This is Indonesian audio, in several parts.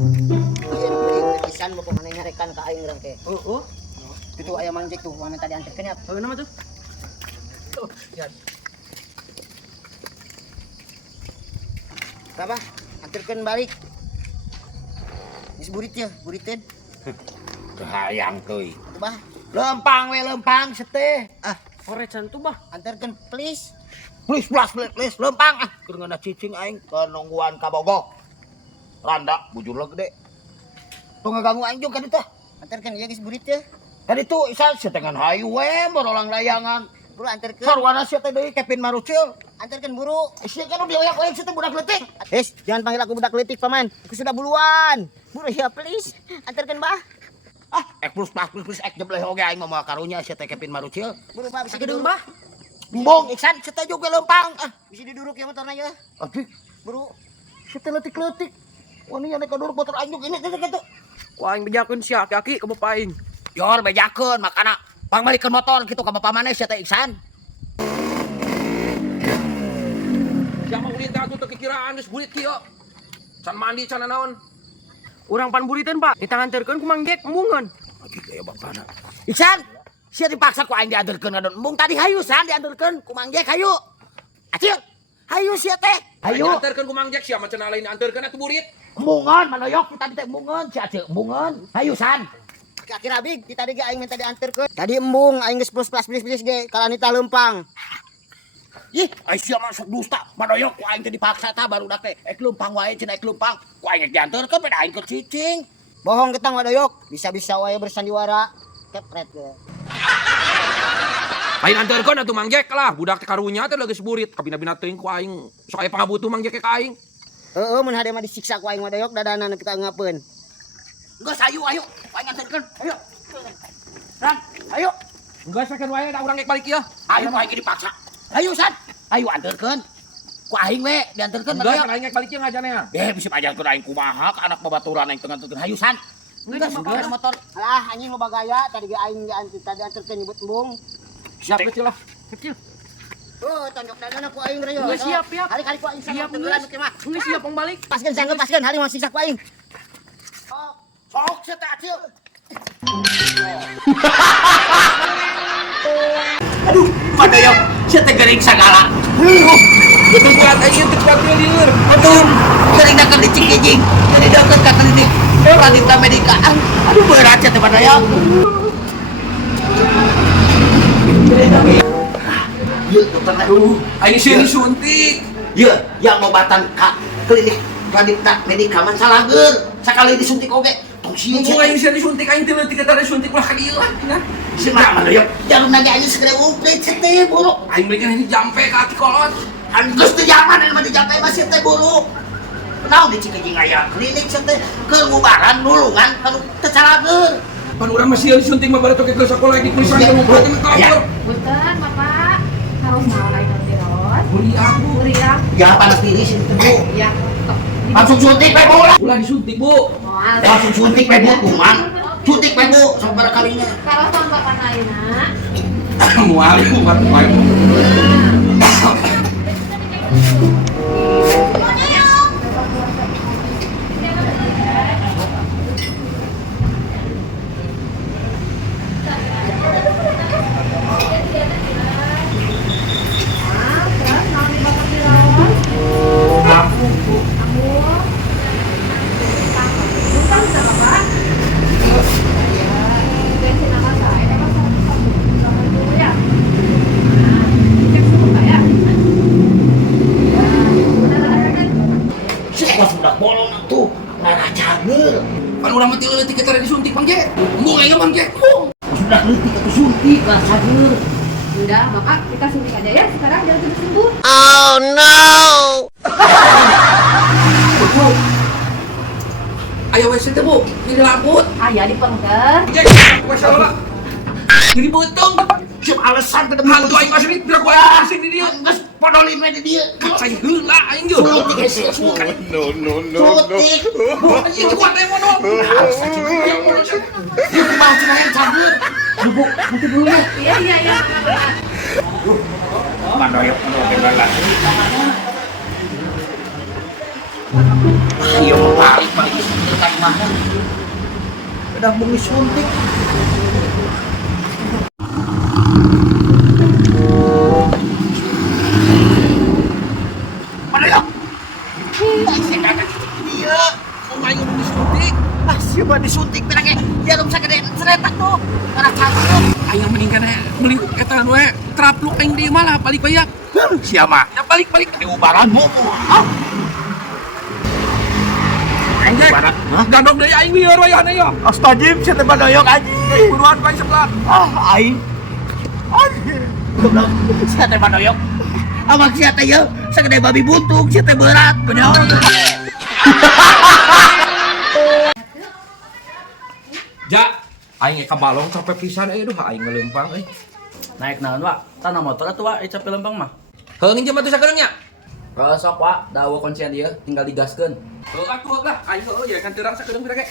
Iya, pisan mo kung ano yung rekan ka ayong rangke. Oo. Itu ayam manjek tuh, mana tadi antar kenyap. Ano naman to? Oh, yan. Apa? Antarkan balik. Is buritnya, buritin. Hayang tuh. Itu bah, Lempang we lempang sete. Ah, korecan tuh bah. antarkan please. Please lempang ah. Keur ngana cicing aing ke nungguan ka Bogor. Randa bujur lah gede. Tuh ngaganggu aing juga kan itu. Antarkan ya guys buritnya. Tadi tuh isa setengan hayu we borolang layangan. Buru antarkan. Sarwana sia teh deui Kevin Marucil. Antarkan buru. Sia kan dia oyak-oyak situ budak leutik. Jangan panggil aku budak letik paman. Aku sudah buluan. Buru ya please. Antarkan bah. Ah, plus jebleh oge aing mah karunya sia teh Kevin Marucil. Buru bah bisa Gedung duduk. bah. Bong iksan sia teh juga lempang. Ah, Bisa duduk ya motornya ya. aduh, Buru. sia teh leutik-leutik. Wah ini naik kadur motor anjuk ini gitu. Wah, yang bejakeun sia kaki ke bapak aing. Yor bejakeun makana pangbalikeun motor kitu ka bapak maneh sia teh Iksan. Siapa ulin teh atuh teu kikiraan geus bulit kieu. Can mandi can naon. Urang pan buritan pak. Ditanganterkeun ku Mang Jack embungeun. Lagi gaya bapana. Iksan, sia dipaksa ku aing dianterkeun ngadon embung tadi hayu san dianterkeun ku Mang Jack hayu. Acil, hayu sia teh. Hayu Hayu. anterkeun ku Mang Jack sia macan lain anterkeun atuh burit. Embungeun manoyok tadi teh embungeun sia Acil embungeun. Hayu san. Kira big, kita tadi ge aing minta diantarkeun. Tadi embung aing geus plus ge kalanita lempang. Ih, ai sia masuk dusta. Manoyok ku aing teh dipaksa tah barudak teh. Ek leumpang wae cenah ek leumpang. Ku aing dianterkeun pada aing ke cicing. Bohong kita wadoyok, bisa-bisa wae bersandiwara. Kepret ge. Lain anterkeun atuh Mang Jack lah, budak teh karunya teh geus burit. Kabina-bina teuing ku aing. Sok aya pangabutuh Mang Jack ka aing. Heeh, mun hade mah disiksa ku aing wadoyok dadana nepi ka ngapeun. Geus hayu ayo. Ku aing anterkeun. Ayo. Ran, ayo. Enggak sakeun wae da urang rek balik ieu. Ayo ku aing dipaksa. Ayo san. Ayo anterkeun. Ku aing we dianterkeun Enggak manoyok. aing rek balik ieu ngajannya. Bisa ajarkeun aing kumaha ka anak babaturan aing teu nganterkeun hayu san. Enggak sepeda motor. Alah anjing lo bagaya tadi ge aing tadi antarkeun nyebut embung. Siap kecil lah. Kecil. Oh, tonjok dadana ku aing reuyo. Geus siap, siap. Hari-hari ku aing Siap, tenggelan geus. kieu mah. Geus siap pong balik. Paskeun sanggeun paskeun hari mah siksa ku aing. Sok sia teh Acil. Aduh, manoyok. Sia teh geuring sagala. Tempat aing tempat lieur. Betul, sering dakan di Cikijing, jadi dakan ke klinik Pradita Medika. Aduh berat ya teman saya. Iya dokter, aduh. Aing sieun disuntik. Iya, yang obatan ke klinik Pradita Medika man salageur. Sakali disuntik oge. Tong sieun Mumpung aing sieun disuntik aing teu leutik eta disuntik ulah ka dieu lah. si mah mana yuk. Jarum nanya aja segera umplit teh buruk. Aing bikin ini jampe ka ati kolot. Geus teu zaman mah dijampe masih teh buruk. Naon di Cikijing aya klinik teh keur ngubaran nulungan anu teu salageur. Pan urang mah sieun disuntik mah baratok ke sekolah di tulisan kamu buat teh kabur. Punten, Bapak. Harus mau lain terus. Kuliah Bu. Kuliah. Ya panas diri sih Bu. Ya. Langsung suntik we Bu. Ulah disuntik Bu. Moal. Langsung suntik we Bu kuman. Suntik we Bu sabar kalinya. Kalau tahun Bapak lainna. Mual Bu kan wae. Terus mau di Bapak dirawat. Lampung Bu. Bukan bisa Bapak. Bensin apa saya? Emang 140 dulu ya. Cek suhu Pak ya. Saya sudah bolong tuh. Ngarah cager. Pan urang mah teu leutik ke cara disuntik Bang Jek. Embung aja Bang Jek. Sudah leutik atuh suntik ngarah cager. Udah, Bapak kita suntik aja ya. Sekarang jangan cepet sembuh. Bu. Ayo wes teh Bu, ini lamput. Ayah dipengker. Jek, wes salah. Jadi betung. Siap alasan ke Hantu aing asli biar gua aing sini dia. Geus podoli me di dieu. Cai heula aing ge. Suntik hese. Suntik. Ini kuat teh mono. Ieu kumaha cenah yang cager. Aduh Bu, nanti dulu ya. Iya, iya, iya. Mandoyok bala. Ayo balik. mana? Udah mau disuntik. Mana ya? Masih ada dia. Kumain udah disuntik. Ah, siapa disuntik bilangnya? Dia tuh bisa gede seretak tuh. Karena kanker. Aing mendingan beli eta we trapluk aing di malah balik bayak. Siapa? Ya balik Di ubaranmu. Ah, anjing. Hah? Gandong deui aing lieur we hana ya. Astagfirullah, saya tempat doyok anjing. Buruan bae sebelah. Ah, aing. Anjing. Goblok, saya tempat doyok. Amak sia teh yeuh, sagede babi buntung, sia teh berat. Bener. Ja, aing ka balong capek pisan duh aing ngelempang euy. Naik naon, Wak? Tanah motor atuh, Wak, capek lempang mah. Heuh nginjem atuh sakedeungnya. Sok, Wak, da eueuh kuncian dia, tinggal digaskeun. Heuh atuh lah, aing heuh ya kan terang sakedeung beda ge.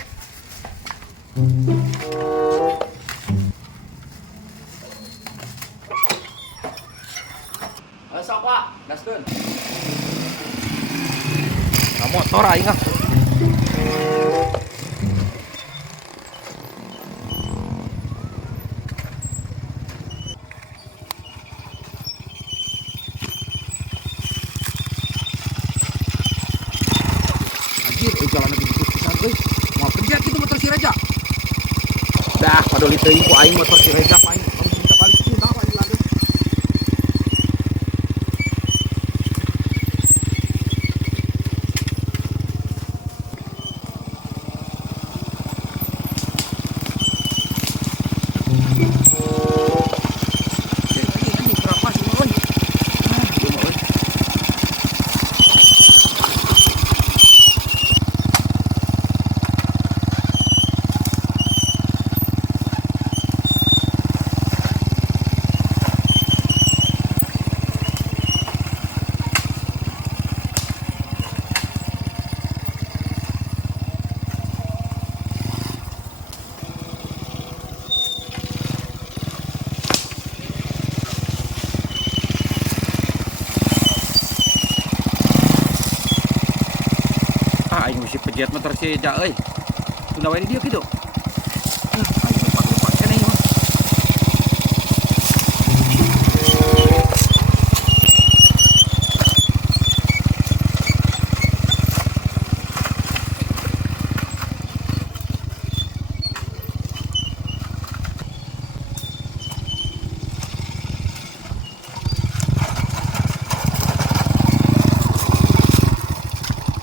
Sok, Wak, gaskeun. Nah, motor aing ah. Anjir, jalan lebih dikit pisan euy. Mau kerja gitu motor si Reja. Dah, padahal teuing ku aing motor si Reja aing minta balik sih tah aing lanjut. Ini berapa sih, Mon? Iya, Mon. Ah, aing mesti pejet motor si Eja euy. Tunda wae di dieu kitu. Aing lupa-lupa keneh ieu.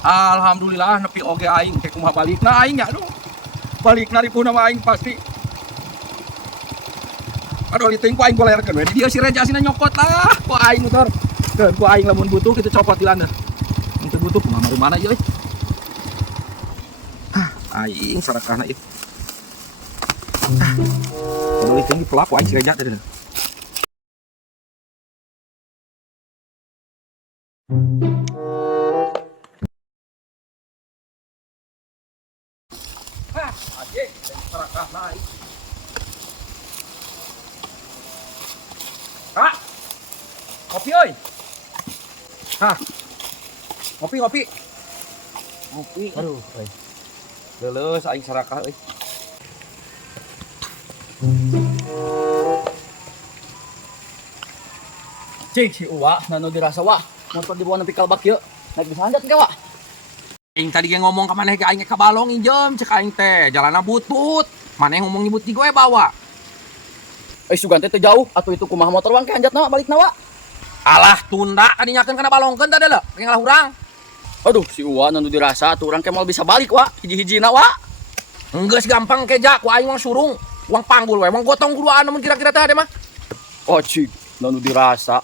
Alhamdulillah nepi oge aing teh kumaha balikna aing ya aduh. Balikna ripuh nama aing pasti. Aduh diteuing ku aing golerkeun we. Di dieu si Reja asina nyokot lah ku aing motor. Dan ku aing lamun butuh kitu copot dilana. Mun teu butuh kumaha rumana ieu euy. Ah, aing sarakahna ieu. Ah. Aduh diteuing pelaku aing si Reja teh. Anjing, sarakah naik. Kak, kopi oi. Hah, kopi. Aduh, euy. Leuleus aing sarakah euy. Cing, si Uwa, nanu dirasa, Wak. Motor dibawa nepi kalbak yeuh. Naik bisa hanjat ke, Wak? Aing tadi ge ngomong ka maneh ge aing ka balong injem cek aing teh jalanna butut. Maneh ngomong nyebut di gue bawa. Sugan teh teu jauh, atuh itu kumaha motor wang ke hanjatna, Wak, balikna, Wak. Alah tunda kadinyakeun kana balongkeun teh da pengen ngalah urang. Aduh, si Uwa nanu dirasa atuh urang ke mal bisa balik, Wak. Hiji-hijina, Wak. Enggeus gampang keja ku aing mah surung. Uang panggul we, uang gotong guruan mun kira-kira teh ade mah. Oh, cing, nanu dirasa.